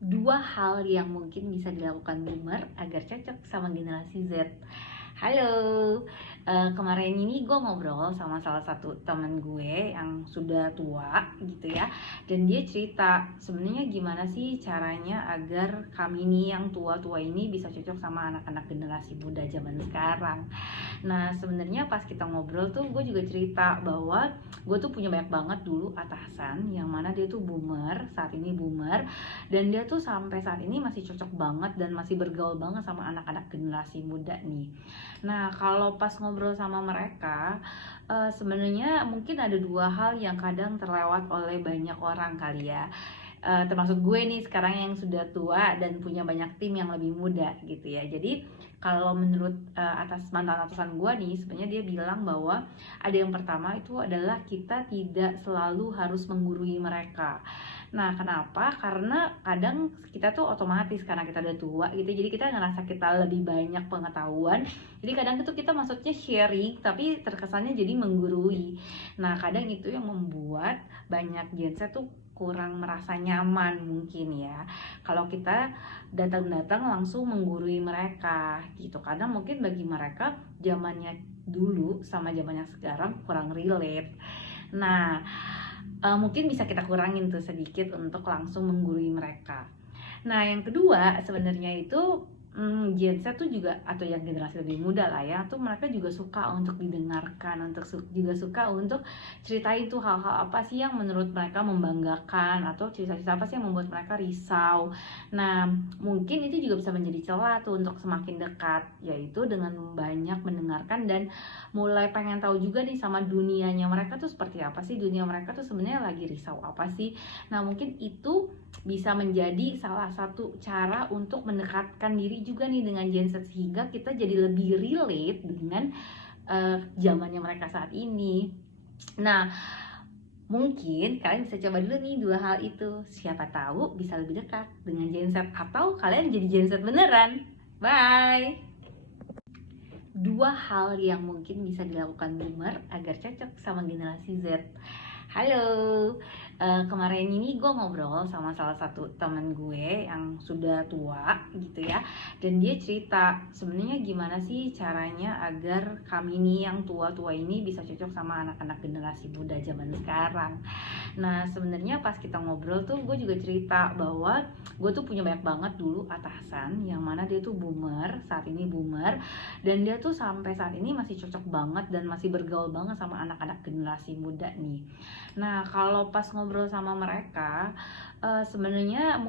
Dua hal yang mungkin bisa dilakukan boomer agar cocok sama generasi Z. Halo, kemarin ini gue ngobrol sama salah satu temen gue yang sudah tua gitu ya. Dan dia cerita sebenarnya gimana sih caranya agar kami ini yang tua-tua ini bisa cocok sama anak-anak generasi muda zaman sekarang. Nah sebenarnya pas kita ngobrol tuh gue juga cerita bahwa gue tuh punya banyak banget dulu atasan yang mana dia tuh boomer, saat ini boomer, dan dia tuh sampai saat ini masih cocok banget dan masih bergaul banget sama anak-anak generasi muda nih. Nah kalau pas ngobrol sama mereka, sebenarnya mungkin ada dua hal yang kadang terlewat oleh banyak orang kali ya. Termasuk gue nih sekarang yang sudah tua dan punya banyak tim yang lebih muda gitu ya. Jadi kalau menurut mantan atasan gue nih, sebenarnya dia bilang bahwa ada yang pertama itu adalah kita tidak selalu harus menggurui mereka. Nah kenapa? Karena kadang kita tuh otomatis karena kita udah tua gitu, jadi kita ngerasa kita lebih banyak pengetahuan. Jadi kadang itu kita maksudnya sharing, tapi terkesannya jadi menggurui. Nah kadang itu yang membuat banyak Gen Z tuh kurang merasa nyaman mungkin ya kalau kita datang-datang langsung menggurui mereka gitu, karena mungkin bagi mereka zamannya dulu sama zamannya sekarang kurang relate. Nah mungkin bisa kita kurangin tuh sedikit untuk langsung menggurui mereka. Nah yang kedua sebenarnya itu Gen Z tuh juga, atau yang generasi lebih muda lah ya, tuh mereka juga suka untuk didengarkan, juga suka untuk ceritain tuh hal-hal apa sih yang menurut mereka membanggakan, atau cerita-cerita apa sih yang membuat mereka risau. Nah mungkin itu juga bisa menjadi celah tuh untuk semakin dekat, yaitu dengan banyak mendengarkan dan mulai pengen tahu juga nih sama dunianya mereka tuh seperti apa sih, dunia mereka tuh sebenarnya lagi risau apa sih. Nah mungkin itu bisa menjadi salah satu cara untuk mendekatkan diri juga nih dengan Gen Z, sehingga kita jadi lebih relate dengan zamannya mereka saat ini. Nah mungkin kalian bisa coba dulu nih dua hal itu, siapa tahu bisa lebih dekat dengan Gen Z, atau kalian jadi Gen Z beneran. Bye. Dua hal yang mungkin bisa dilakukan boomer agar cocok sama generasi Z. Halo, kemarin ini gue ngobrol sama salah satu temen gue yang sudah tua gitu ya. Dan dia cerita sebenarnya gimana sih caranya agar kami ini yang tua-tua ini bisa cocok sama anak-anak generasi muda zaman sekarang. Nah sebenarnya pas kita ngobrol tuh gue juga cerita bahwa gue tuh punya banyak banget dulu atasan yang mana dia tuh boomer, saat ini boomer, dan dia tuh sampai saat ini masih cocok banget dan masih bergaul banget sama anak-anak generasi muda nih. Nah kalau pas ngobrol sama mereka, sebenarnya